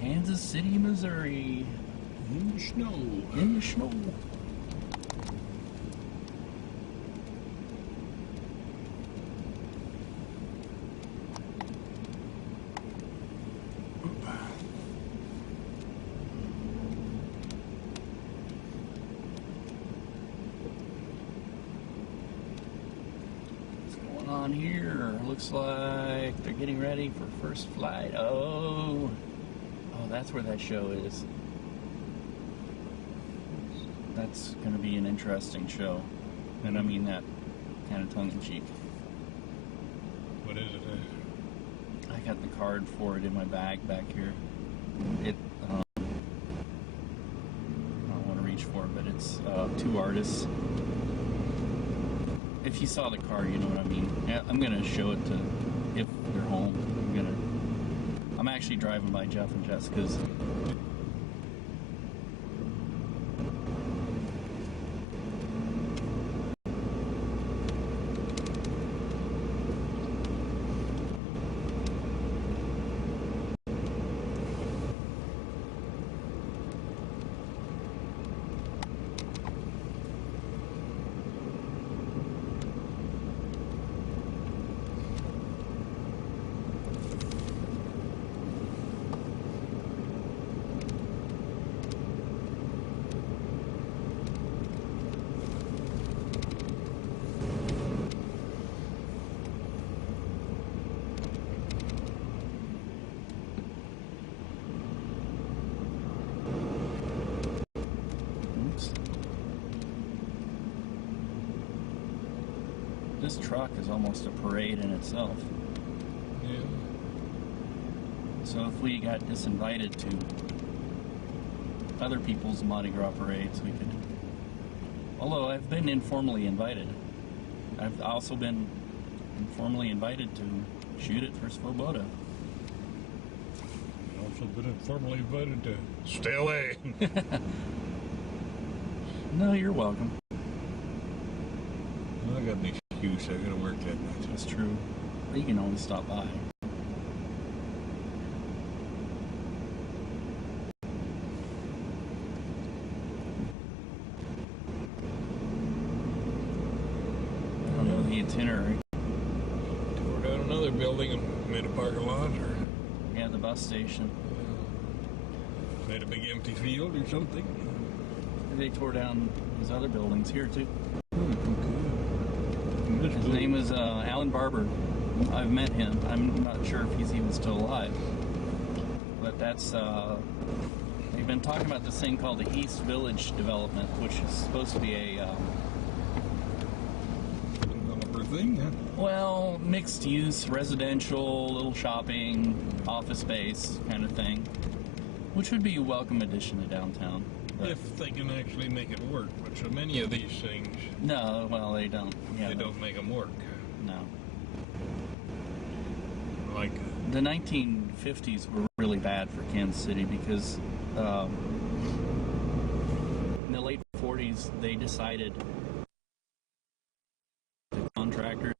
Kansas City, Missouri. In the snow. In the snow. What's going on here? Looks like they're getting ready for first flight. Oh, that's where that show is. That's going to be an interesting show. And I mean that kind of tongue-in-cheek. What is it? I got the card for it in my bag back here. I don't want to reach for it, but it's two artists. If you saw the card, you know what I mean. I'm going to show it to, if they're home. I'm actually driving by Jeff and Jessica's. This truck is almost a parade in itself. Yeah. So if we got disinvited to other people's Mardi Gras parades, we could... Although I've been informally invited. I've also been informally invited to shoot it for Svoboda. I've also been informally invited to stay away. No, you're welcome. I got an excuse. I gotta work that night. That's true. But you can always stop by. I don't know the itinerary. Tore down another building and made a parking lot, or Yeah, the bus station. made a big empty field or something. They tore down these other buildings here too. That's His cool. name is Alan Barber. I've met him. I'm not sure if he's even still alive. But that's, they've been talking about this thing called the East Village Development, which is supposed to be a, Developer thing, huh? well, mixed use, residential, little shopping, office space kind of thing. Which would be a welcome addition to downtown. But If they can actually make it work, but so many of these things, no, well, they don't. Yeah, they don't make them work. No. Like, The 1950s were really bad for Kansas City because in the late 40s they decided the contractors